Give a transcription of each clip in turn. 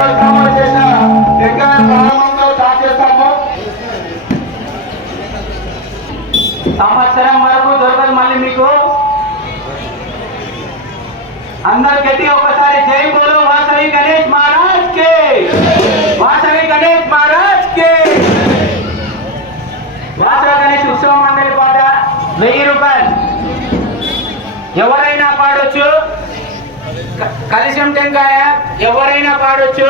కార్యక్రమాలు చేసిన టెంకాయ ప్రారంభంతో స్టార్ట్ చేస్తాము సంవత్సరం వరకు దొరకదు మళ్ళీ మీకు. అందరు గట్టి ఒకసారి జై బోలో వాసవి గణేష్ మహారాజ్ కే. వాసవి గణేష్ మహారాజ్ కే. వాసవి గణేష్ ఉత్సవ మండలి పాట వెయ్యి రూపాయలు. ఎవరైనా పాడొచ్చు. కలిసి కలిసం టెంకాయ. ఎవరైనా పాడొచ్చు?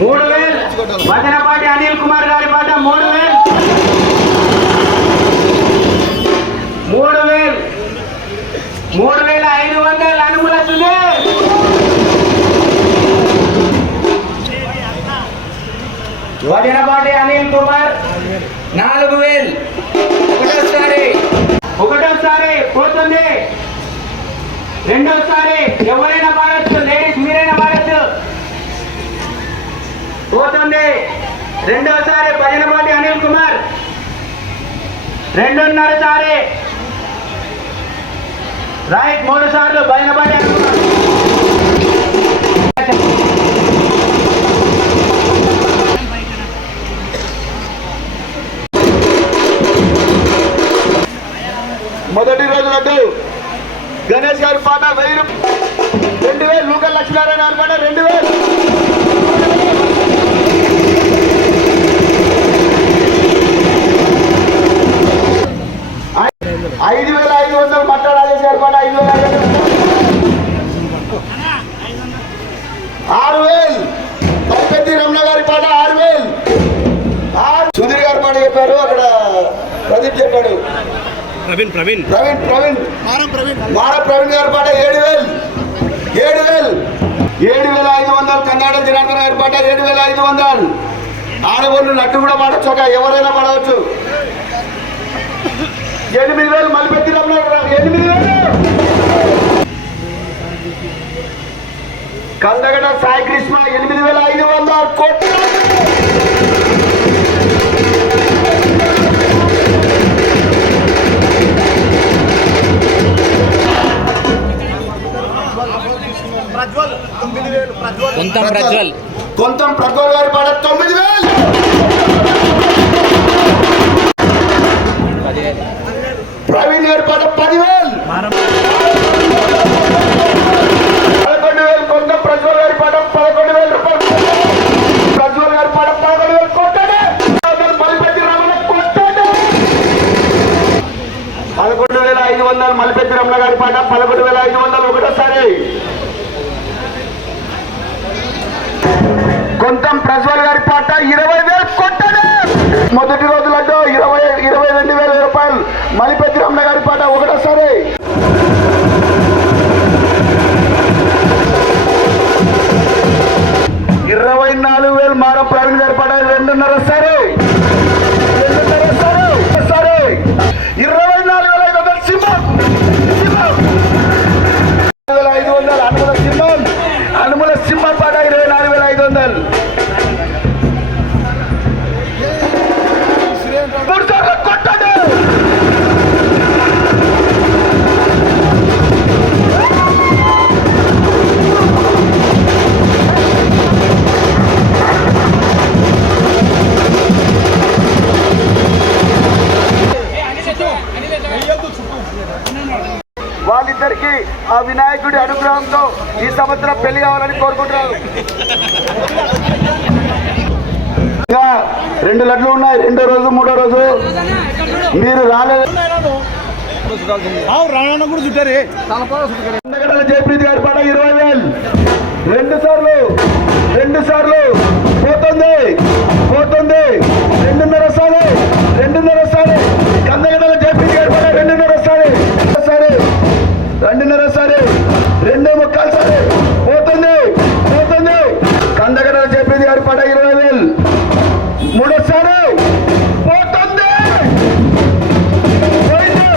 మూడు వేలు వచనపాటి అనిల్ కుమార్ గారి పాట మూడు వేలు మూడు వేలు మూడు వేల ఐదు వందల అనుమల సుధీర్. వచనపాటి అనిల్ కుమార్ నాలుగు వేలు. రెండోసారి ఎవరైనా మారచ్చు లేడీస్ మీరైనా మారచ్చు పోతుంది. రెండోసారి పదినపాటి అనిల్ కుమార్. రెండున్నర సారి రైట్ మూడు సార్లు పదినపాటి అనిల్ కుమార్. మొదటి రోజు లడ్డు. గణేష్ గారి పాట వెయ్యి రెండు వేలు లూకల్ లక్ష్మీనారాయణ గారి పాట రెండు వేలు ఐదు వేల ఐదు వందలు మట్టా రాజేష్ గారి పాట ఐదు వేల ఐదు వందలు. ఆరు వేలు. పైపెత్తి రమణ గారి పాట ఆరు వేలు. ఆరు సుధీర్ గారి పాట చెప్పారు అక్కడ ప్రదీప్ చెప్పాడు. ప్రవీణ్ ప్రవీణ్. ప్రవీణ్ ప్రవీణ్. మార ప్రవీణ్. గారి పాట ఏడు వేలు ఏడు వేలు ఏడు వేల ఐదు వందలు కర్ణాటక జనార్దన్ గారి పాట ఏడు వేల ఐదు వందలు. ఆడవాళ్ళు నట్టు కూడా పాడచ్చు ఒక ఎవరైనా పాడవచ్చు. ఎనిమిది వేలు మలిపెత్తి రమణ ఎనిమిది వేలు. కందగడ సాయి కృష్ణ ఎనిమిది వేల ఐదు వందలు కోట్లు కొంతం ప్రజ్వల్. కొంతం ప్రజ్వల్ గారి పాట తొమ్మిది వేలు. ప్రవీణ్ గారి పాట పదివేలు. వాళ్ళిద్దరికి ఆ వినాయకుడి అనుగ్రహంతో ఈ సంవత్సరం పెళ్ళి కావాలని కోరుకుంటున్నారు. ఇంకా రెండు లడ్లు ఉన్నాయి రెండో రోజు మూడో రోజు. మీరు రాలేదు. రాణా కూడా చుట్టారే జయప్రీతి గారి పాట ఇరవై వేలు. రెండు సార్లు రెండు సార్లు పోతుంది పోతుంది. రెండున్నర సార్లు రెండున్నర సార్లు కందగడల రెండున్నర సారి రెండే ముక్కాలు సారి. పోతుంది పోతుంది. కందగడల చెప్పింది గారి పాట ఇరవై వేలు. మూడోసారి పోతుంది. పోయింది.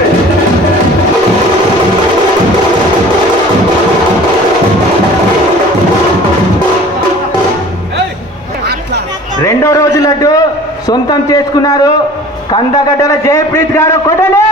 రెండో రోజు లడ్డు సొంతం చేసుకున్నారు. కందగడ్డల జయప్రీత్ గారు కొట్టలే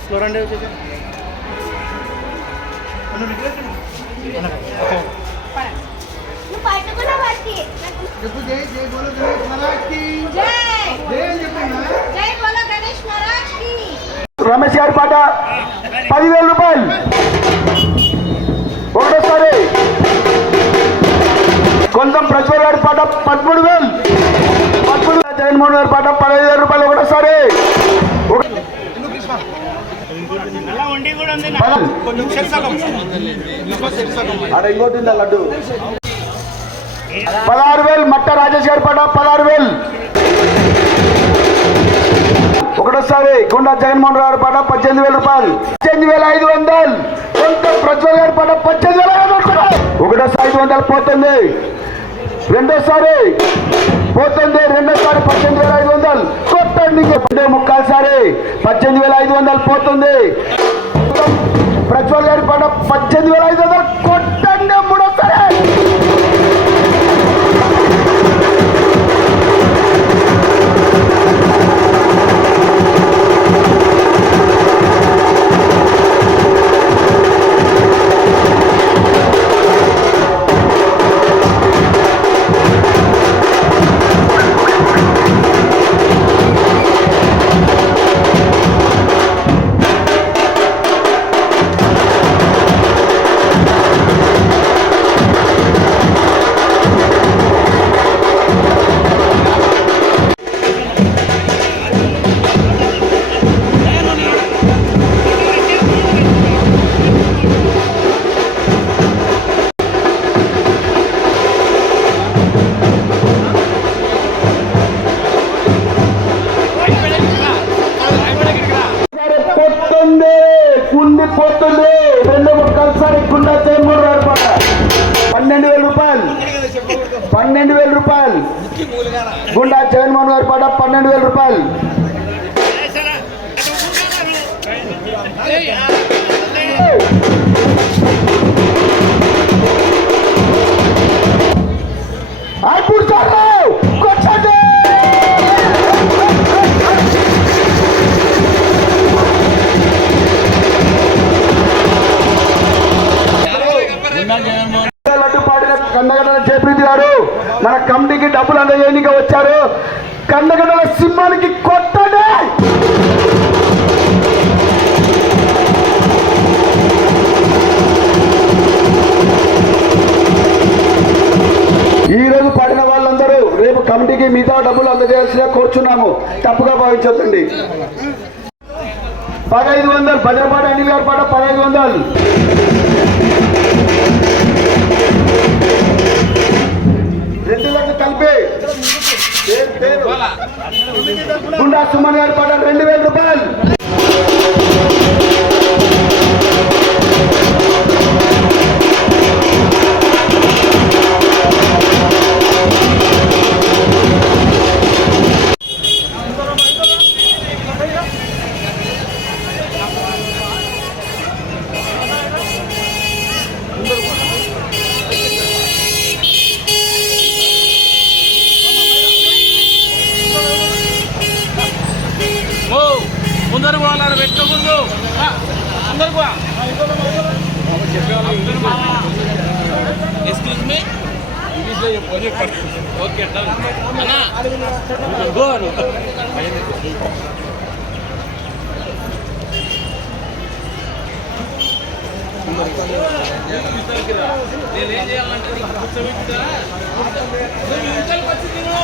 స్లో రండి వచ్చేసి నువ్వు పట్టుకున్న వాటికి జై జై బోలో గణేష్ మహారాజ్కి రమేష్ గారి పాట పదివేల రూపాయలు ఒకటోసారి కొంచెం ప్రజ్వల్ గారి పాట పదమూడు వేలు పదమూడు వేలు జగన్మోహన్ గారి పాట పదహైదు వేల రూపాయలు ఒకటోసారి ఒక- పదహారు. ఆడ ఇంకోటి లడ్డు? పదహారు వేలు మట్ట రాజేష్ గారి పాట పదహారు వేలు. ఒకటోసారి గుండా జగన్మోహన్ రావు పాట పద్దెనిమిది వేల రూపాయలు. పద్దెనిమిది వేల ఐదు వందలు. కొంత ప్రజ్వల్ గారి పాట పద్దెనిమిది వేల ఐదు వందలు. ఒకటోసారి ఐదు వందలు పోతుంది. రెండోసారి పోతుంది. రెండోసారి పద్దెనిమిది వేల ఐదు వందలు. కొట్టండి ఇంకే ముక్కాలసారి పద్దెనిమిది వేల ఐదు వందలు పోతుంది. ప్రజ్వల్ గారి పాట పద్దెనిమిది వేల ఐదు వందలు కొట్టండి పన్నెండు వేల రూపాయలు. పన్నెండు వేల రూపాయలు. గుండా జగన్మోహన్ గారి పాట పన్నెండు వేల రూపాయలు. ఆర్పూర్ డబ్బులు అందజేయడానికి వచ్చారు. కందగడ్డల సింహానికి కొట్టడే! ఈ రోజు వాళ్ళందరూ రేపు కమిటీకి మిగతా డబ్బులు అందజేయాల్సిన కోరుచున్నాము. తప్పుగా భావించొద్దండి. పదహైదు వందలు భద్రపాటి అనిల్ గారి పాట పదహైదు వందలు. పంపి గుండా సుమన్ గారి పాట రెండు వేల రూపాయలు. 하나 이거로 నేనేం చేయాలంటే కూర్చోబెట్టుదా ఇంతలు పచ్చి తిను